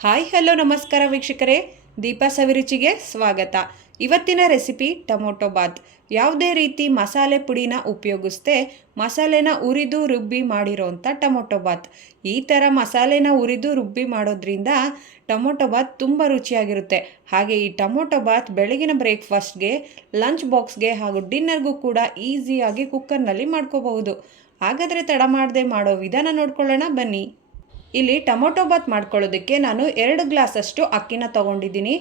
Hi hello ನಮಸ್ಕಾರ ವೀಕ್ಷಕರೇ, ದೀಪಾ ಸವಿರುಚಿಗೆ ಸ್ವಾಗತ. ಇವತ್ತಿನ ರೆಸಿಪಿ ಟೊಮೊಟೊ ಬಾತ್. ಯಾವುದೇ ರೀತಿ ಮಸಾಲೆ ಪುಡಿನ ಉಪಯೋಗಿಸ್ದೆ ಮಸಾಲೆನ ಹುರಿದು ರುಬ್ಬಿ ಮಾಡಿರೋಂಥ ಟೊಮೊಟೊ ಬಾತ್. ಈ ಥರ ಮಸಾಲೆನ ಹುರಿದು ರುಬ್ಬಿ ಮಾಡೋದ್ರಿಂದ ಟೊಮೊಟೊ ಬಾತ್ ತುಂಬ ರುಚಿಯಾಗಿರುತ್ತೆ. ಹಾಗೆ ಈ ಟೊಮೊಟೊ ಬಾತ್ ಬೆಳಗಿನ ಬ್ರೇಕ್ಫಾಸ್ಟ್ಗೆ, ಲಂಚ್ ಬಾಕ್ಸ್ಗೆ ಹಾಗೂ ಡಿನ್ನರ್ಗೂ ಕೂಡ ಈಸಿಯಾಗಿ ಕುಕ್ಕರ್ನಲ್ಲಿ ಮಾಡ್ಕೋಬಹುದು. ಹಾಗಾದರೆ ತಡ ಮಾಡದೆ ಮಾಡೋ ವಿಧಾನ ನೋಡ್ಕೊಳ್ಳೋಣ ಬನ್ನಿ. ಇಲ್ಲಿ ಟೊಮೊಟೊ ಬಾತ್ ಮಾಡ್ಕೊಳ್ಳೋದಕ್ಕೆ ನಾನು 2 ಗ್ಲಾಸಷ್ಟು ಅಕ್ಕಿನ ತೊಗೊಂಡಿದ್ದೀನಿ.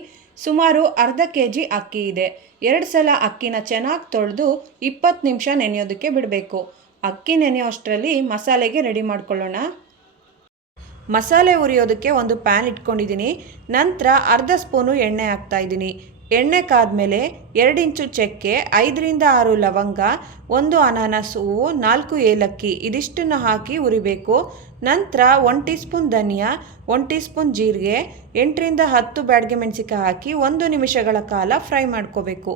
ಸುಮಾರು ಅರ್ಧ ಕೆಜಿ ಅಕ್ಕಿ ಇದೆ. 2 ಸಲ ಅಕ್ಕಿನ ಚೆನ್ನಾಗಿ ತೊಳೆದು 20 ನಿಮಿಷ ನೆನೆಯೋದಕ್ಕೆ ಬಿಡಬೇಕು. ಅಕ್ಕಿ ನೆನೆಯೋಷ್ಟರಲ್ಲಿ ಮಸಾಲೆಗೆ ರೆಡಿ ಮಾಡ್ಕೊಳ್ಳೋಣ. ಮಸಾಲೆ ಹುರಿಯೋದಕ್ಕೆ ಒಂದು ಪ್ಯಾನ್ ಇಟ್ಕೊಂಡಿದ್ದೀನಿ. ನಂತರ ಅರ್ಧ ಸ್ಪೂನು ಎಣ್ಣೆ ಹಾಕ್ತಾಯಿದ್ದೀನಿ. ಎಣ್ಣೆ ಕಾದ್ಮೇಲೆ 2 ಇಂಚು ಚಕ್ಕೆ, 5ರಿಂದ 6 ಲವಂಗ, 1 ಅನಾನಸ್ ಹೂವು, 4 ಏಲಕ್ಕಿ ಇದಿಷ್ಟನ್ನು ಹಾಕಿ ಹುರಿಬೇಕು. ನಂತರ 1 ಟೀ ಸ್ಪೂನ್ ಧನಿಯಾ, 1 ಟೀ ಸ್ಪೂನ್ ಜೀರಿಗೆ, 8ರಿಂದ 10 ಬ್ಯಾಡಗೆ ಮೆಣಸಿನಕಾಯಿ ಹಾಕಿ 1 ನಿಮಿಷಗಳ ಕಾಲ ಫ್ರೈ ಮಾಡ್ಕೋಬೇಕು.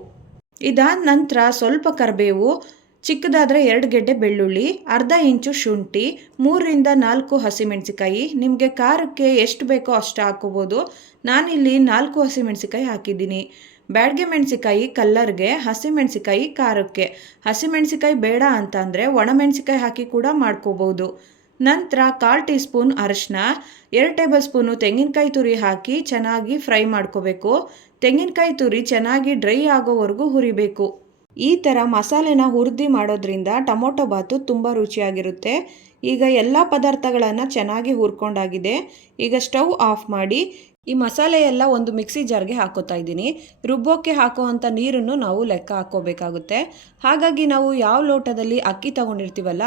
ಇದಾದ ನಂತರ ಸ್ವಲ್ಪ ಕರಿಬೇವು, ಚಿಕ್ಕದಾದರೆ 2 ಗೆಡ್ಡೆ ಬೆಳ್ಳುಳ್ಳಿ, ಅರ್ಧ ಇಂಚು ಶುಂಠಿ, 3ರಿಂದ 4 ಹಸಿಮೆಣಸಿಕಾಯಿ. ನಿಮಗೆ ಖಾರಕ್ಕೆ ಎಷ್ಟು ಬೇಕೋ ಅಷ್ಟು ಹಾಕೋಬೋದು. ನಾನಿಲ್ಲಿ 4 ಹಸಿಮೆಣಸಿಕಾಯಿ ಹಾಕಿದ್ದೀನಿ. ಬ್ಯಾಡಗೆ ಮೆಣಸಿಕಾಯಿ ಕಲ್ಲರ್ಗೆ, ಹಸಿಮೆಣಸಿಕಾಯಿ ಖಾರಕ್ಕೆ. ಹಸಿಮೆಣಸಿಕಾಯಿ ಬೇಡ ಅಂತಂದರೆ ಒಣಮೆಣಸಿಕಾಯಿ ಹಾಕಿ ಕೂಡ ಮಾಡ್ಕೋಬೋದು. ನಂತರ 1/4 ಟೀ ಸ್ಪೂನ್ ಅರಿಶಿನ, 2 ಟೇಬಲ್ ಸ್ಪೂನು ತೆಂಗಿನಕಾಯಿ ತುರಿ ಹಾಕಿ ಚೆನ್ನಾಗಿ ಫ್ರೈ ಮಾಡ್ಕೋಬೇಕು. ತೆಂಗಿನಕಾಯಿ ತುರಿ ಚೆನ್ನಾಗಿ ಡ್ರೈ ಆಗೋವರೆಗೂ ಹುರಿಬೇಕು. ಈ ಥರ ಮಸಾಲೆನ ಹುರಿದು ಮಾಡೋದ್ರಿಂದ ಟೊಮೊಟೊ ಬಾತು ತುಂಬ ರುಚಿಯಾಗಿರುತ್ತೆ. ಈಗ ಎಲ್ಲ ಪದಾರ್ಥಗಳನ್ನು ಚೆನ್ನಾಗಿ ಹುರ್ಕೊಂಡಾಗಿದೆ. ಈಗ ಸ್ಟವ್ ಆಫ್ ಮಾಡಿ ಈ ಮಸಾಲೆ ಎಲ್ಲ ಒಂದು ಮಿಕ್ಸಿ ಜಾರ್ಗೆ ಹಾಕೋತಾ ಇದ್ದೀನಿ. ರುಬ್ಬೋಕ್ಕೆ ಹಾಕುವಂಥ ನೀರನ್ನು ನಾವು ಲೆಕ್ಕ ಹಾಕ್ಕೋಬೇಕಾಗುತ್ತೆ. ಹಾಗಾಗಿ ನಾವು ಯಾವ ಲೋಟದಲ್ಲಿ ಅಕ್ಕಿ ತಗೊಂಡಿರ್ತೀವಲ್ಲ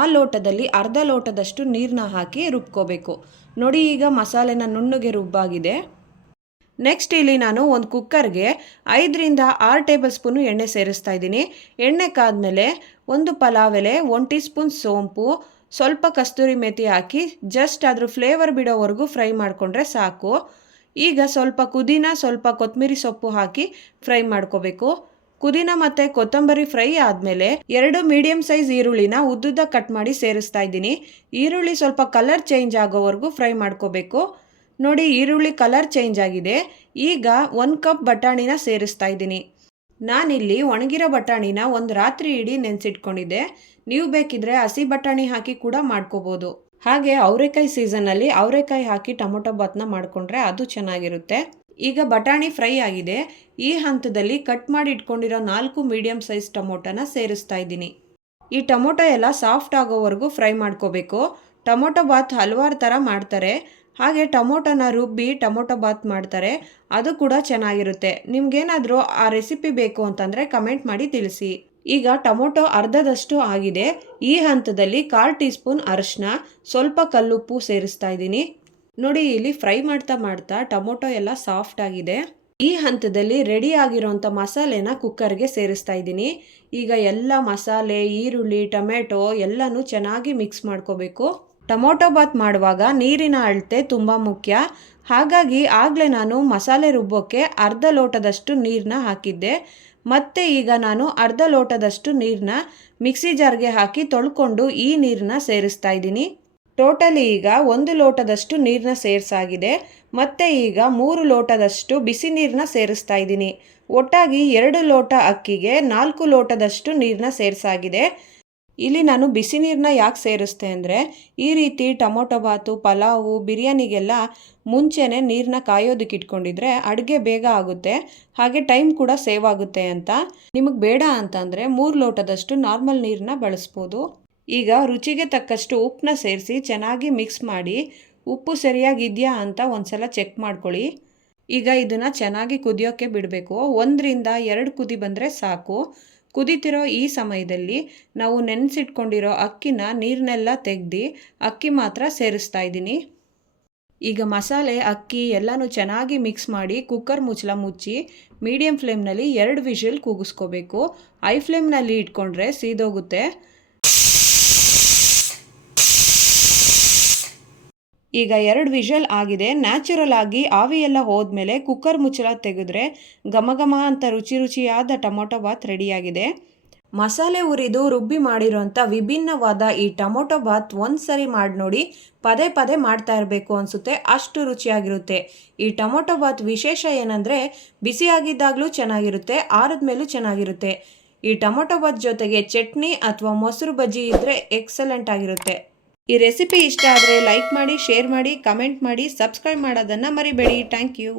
ಆ ಲೋಟದಲ್ಲಿ ಅರ್ಧ ಲೋಟದಷ್ಟು ನೀರನ್ನ ಹಾಕಿ ರುಬ್ಕೋಬೇಕು. ನೋಡಿ, ಈಗ ಮಸಾಲೆನ ನುಣ್ಣಗೆ ರುಬ್ಬಾಗಿದೆ. ನೆಕ್ಸ್ಟ್ ಇಲ್ಲಿ ನಾನು ಒಂದು ಕುಕ್ಕರ್ಗೆ 5ರಿಂದ 6 ಟೇಬಲ್ ಸ್ಪೂನು ಎಣ್ಣೆ ಸೇರಿಸ್ತಾ ಇದ್ದೀನಿ. ಎಣ್ಣೆ ಕಾದ್ಮೇಲೆ ಒಂದು ಪಲಾವ್ ಎಲೆ, 1 ಟೀ ಸ್ಪೂನ್ ಸೋಂಪು, ಸ್ವಲ್ಪ ಕಸ್ತೂರಿ ಮೇಥಿ ಹಾಕಿ ಜಸ್ಟ್ ಅದ್ರ ಫ್ಲೇವರ್ ಬಿಡೋವರೆಗೂ ಫ್ರೈ ಮಾಡಿಕೊಂಡ್ರೆ ಸಾಕು. ಈಗ ಸ್ವಲ್ಪ ಪುದೀನ, ಸ್ವಲ್ಪ ಕೊತ್ತಂಬರಿ ಸೊಪ್ಪು ಹಾಕಿ ಫ್ರೈ ಮಾಡ್ಕೋಬೇಕು. ಪುದೀನ ಮತ್ತು ಕೊತ್ತಂಬರಿ ಫ್ರೈ ಆದಮೇಲೆ 2 ಮೀಡಿಯಮ್ ಸೈಜ್ ಈರುಳ್ಳಿನ ಉದ್ದುದ್ದ ಕಟ್ ಮಾಡಿ ಸೇರಿಸ್ತಾ ಇದ್ದೀನಿ. ಈರುಳ್ಳಿ ಸ್ವಲ್ಪ ಕಲರ್ ಚೇಂಜ್ ಆಗೋವರೆಗೂ ಫ್ರೈ ಮಾಡ್ಕೋಬೇಕು. ನೋಡಿ, ಈರುಳ್ಳಿ ಕಲರ್ ಚೇಂಜ್ ಆಗಿದೆ. ಈಗ 1 ಕಪ್ ಬಟಾಣಿನ ಸೇರಿಸ್ತಾ ಇದ್ದೀನಿ. ನಾನಿಲ್ಲಿ ಒಣಗಿರೋ ಬಟಾಣಿನ ಒಂದು ರಾತ್ರಿ ಇಡೀ ನೆನೆಸಿಟ್ಕೊಂಡಿದ್ದೆ. ನೀವು ಬೇಕಿದ್ರೆ ಹಸಿ ಬಟಾಣಿ ಹಾಕಿ ಕೂಡ ಮಾಡ್ಕೋಬೋದು. ಹಾಗೆ ಅವರೆಕಾಯಿ ಸೀಸನ್ನಲ್ಲಿ ಅವರೆಕಾಯಿ ಹಾಕಿ ಟೊಮೊಟೊ ಬಾತ್ನ ಮಾಡಿಕೊಂಡ್ರೆ ಅದು ಚೆನ್ನಾಗಿರುತ್ತೆ. ಈಗ ಬಟಾಣಿ ಫ್ರೈ ಆಗಿದೆ. ಈ ಹಂತದಲ್ಲಿ ಕಟ್ ಮಾಡಿ ಇಟ್ಕೊಂಡಿರೋ 4 ಮೀಡಿಯಮ್ ಸೈಜ್ ಟೊಮೊಟೊನ ಸೇರಿಸ್ತಾ ಇದ್ದೀನಿ. ಈ ಟೊಮೊಟೊ ಎಲ್ಲ ಸಾಫ್ಟ್ ಆಗೋವರೆಗೂ ಫ್ರೈ ಮಾಡ್ಕೋಬೇಕು. ಟೊಮೊಟೊ ಬಾತ್ ಹಲವಾರು ಥರ ಮಾಡ್ತಾರೆ. ಹಾಗೆ ಟೊಮೊಟೊನ ರುಬ್ಬಿ ಟೊಮೊಟೊ ಬಾತ್ ಮಾಡ್ತಾರೆ, ಅದು ಕೂಡ ಚೆನ್ನಾಗಿರುತ್ತೆ. ನಿಮ್ಗೇನಾದರೂ ಆ ರೆಸಿಪಿ ಬೇಕು ಅಂತಂದರೆ ಕಮೆಂಟ್ ಮಾಡಿ ತಿಳಿಸಿ. ಈಗ ಟೊಮೊಟೊ ಅರ್ಧದಷ್ಟು ಆಗಿದೆ. ಈ ಹಂತದಲ್ಲಿ 1/4 ಟೀ ಸ್ಪೂನ್ ಅರಿಶಿನ, ಸ್ವಲ್ಪ ಕಲ್ಲುಪ್ಪು ಸೇರಿಸ್ತಾ ಇದ್ದೀನಿ. ನೋಡಿ, ಇಲ್ಲಿ ಫ್ರೈ ಮಾಡ್ತಾ ಮಾಡ್ತಾ ಟೊಮೊಟೊ ಎಲ್ಲ ಸಾಫ್ಟ್ ಆಗಿದೆ. ಈ ಹಂತದಲ್ಲಿ ರೆಡಿ ಆಗಿರೋಂಥ ಮಸಾಲೆನ ಕುಕ್ಕರ್ಗೆ ಸೇರಿಸ್ತಾ ಇದ್ದೀನಿ. ಈಗ ಎಲ್ಲ ಮಸಾಲೆ, ಈರುಳ್ಳಿ, ಟೊಮೆಟೊ ಎಲ್ಲನೂ ಚೆನ್ನಾಗಿ ಮಿಕ್ಸ್ ಮಾಡ್ಕೋಬೇಕು. ಟೊಮೊಟೊ ಬಾತ್ ಮಾಡುವಾಗ ನೀರಿನ ಅಳತೆ ತುಂಬ ಮುಖ್ಯ. ಹಾಗಾಗಿ ಆಗಲೇ ನಾನು ಮಸಾಲೆ ರುಬ್ಬೋಕ್ಕೆ ಅರ್ಧ ಲೋಟದಷ್ಟು ನೀರನ್ನ ಹಾಕಿದ್ದೆ. ಮತ್ತು ಈಗ ನಾನು ಅರ್ಧ ಲೋಟದಷ್ಟು ನೀರನ್ನ ಮಿಕ್ಸಿ ಜಾರ್ಗೆ ಹಾಕಿ ತೊಳ್ಕೊಂಡು ಈ ನೀರನ್ನ ಸೇರಿಸ್ತಾ ಇದ್ದೀನಿ. ಟೋಟಲಿ ಈಗ 1 ಲೋಟದಷ್ಟು ನೀರನ್ನ ಸೇರಿಸಾಗಿದೆ. ಮತ್ತು ಈಗ 3 ಲೋಟದಷ್ಟು ಬಿಸಿ ನೀರನ್ನ ಸೇರಿಸ್ತಾ ಇದ್ದೀನಿ. ಒಟ್ಟಾಗಿ 2 ಲೋಟ ಅಕ್ಕಿಗೆ 4 ಲೋಟದಷ್ಟು ನೀರನ್ನ ಸೇರಿಸಾಗಿದೆ. ಇಲ್ಲಿ ನಾನು ಬಿಸಿ ನೀರನ್ನ ಯಾಕೆ ಸೇರಿಸ್ತೆ ಅಂದರೆ, ಈ ರೀತಿ ಟೊಮೊಟೊ ಬಾತು, ಪಲಾವು, ಬಿರಿಯಾನಿಗೆಲ್ಲ ಮುಂಚೆನೇ ನೀರನ್ನ ಕಾಯೋದಕ್ಕೆ ಇಟ್ಕೊಂಡಿದ್ರೆ ಅಡುಗೆ ಬೇಗ ಆಗುತ್ತೆ, ಹಾಗೆ ಟೈಮ್ ಕೂಡ ಸೇವ್ ಆಗುತ್ತೆ ಅಂತ. ನಿಮಗೆ ಬೇಡ ಅಂತಂದರೆ 3 ಲೋಟದಷ್ಟು ನಾರ್ಮಲ್ ನೀರನ್ನ ಬಳಸ್ಬೋದು. ಈಗ ರುಚಿಗೆ ತಕ್ಕಷ್ಟು ಉಪ್ಪನ್ನ ಸೇರಿಸಿ ಚೆನ್ನಾಗಿ ಮಿಕ್ಸ್ ಮಾಡಿ, ಉಪ್ಪು ಸರಿಯಾಗಿದೆಯಾ ಅಂತ ಒಂದ್ಸಲ ಚೆಕ್ ಮಾಡ್ಕೊಳ್ಳಿ. ಈಗ ಇದನ್ನು ಚೆನ್ನಾಗಿ ಕುದಿಯೋಕ್ಕೆ ಬಿಡಬೇಕು. 1ರಿಂದ 2 ಕುದಿ ಬಂದರೆ ಸಾಕು. ಕುದಿತಿರೋ ಈ ಸಮಯದಲ್ಲಿ ನಾವು ನೆನೆಸಿಟ್ಕೊಂಡಿರೋ ಅಕ್ಕಿನ ನೀರನ್ನೆಲ್ಲ ತೆಗೆದು ಅಕ್ಕಿ ಮಾತ್ರ ಸೇರಿಸ್ತಾ ಇದ್ದೀನಿ. ಈಗ ಮಸಾಲೆ, ಅಕ್ಕಿ ಎಲ್ಲನೂ ಚೆನ್ನಾಗಿ ಮಿಕ್ಸ್ ಮಾಡಿ ಕುಕ್ಕರ್ ಮುಚ್ಚಳ ಮುಚ್ಚಿ ಮೀಡಿಯಮ್ ಫ್ಲೇಮ್ನಲ್ಲಿ 2 ವಿಷಲ್ ಕೂಗಿಸ್ಕೋಬೇಕು. ಹೈ ಫ್ಲೇಮ್ನಲ್ಲಿ ಇಟ್ಕೊಂಡ್ರೆ ಸೀದೋಗುತ್ತೆ. ಈಗ 2 ವಿಷಲ್ ಆಗಿದೆ. ನ್ಯಾಚುರಲ್ ಆಗಿ ಆವಿ ಎಲ್ಲ ಹೋದ್ಮೇಲೆ ಕುಕ್ಕರ್ ಮುಚ್ಚಳ ತೆಗೆದ್ರೆ ಘಮ ಘಮ ಅಂತ ರುಚಿಯಾದ ಟೊಮೊಟೊ ಬಾತ್ ರೆಡಿಯಾಗಿದೆ. ಮಸಾಲೆ ಹುರಿದು ರುಬ್ಬಿ ಮಾಡಿರೋಂಥ ವಿಭಿನ್ನವಾದ ಈ ಟೊಮೊಟೊ ಬಾತ್ ಒಂದ್ಸರಿ ಮಾಡಿ ನೋಡಿ, ಪದೇ ಪದೇ ಮಾಡ್ತಾ ಇರಬೇಕು ಅನಿಸುತ್ತೆ, ಅಷ್ಟು ರುಚಿಯಾಗಿರುತ್ತೆ. ಈ ಟೊಮೊಟೊ ಬಾತ್ ವಿಶೇಷ ಏನಂದರೆ ಬಿಸಿಯಾಗಿದ್ದಾಗಲೂ ಚೆನ್ನಾಗಿರುತ್ತೆ, ಆರಿದ ಮೇಲೂ ಚೆನ್ನಾಗಿರುತ್ತೆ. ಈ ಟೊಮೊಟೊ ಬಾತ್ ಜೊತೆಗೆ ಚಟ್ನಿ ಅಥವಾ ಮೊಸರು ಬಜ್ಜಿ ಇದ್ದರೆ ಎಕ್ಸಲೆಂಟ್ ಆಗಿರುತ್ತೆ. ಈ ರೆಸಿಪಿ ಇಷ್ಟ ಆದರೆ ಲೈಕ್ ಮಾಡಿ, ಶೇರ್ ಮಾಡಿ, ಕಮೆಂಟ್ ಮಾಡಿ, ಸಬ್ಸ್ಕ್ರೈಬ್ ಮಾಡೋದನ್ನು ಮರಿಬೇಡಿ. Thank you.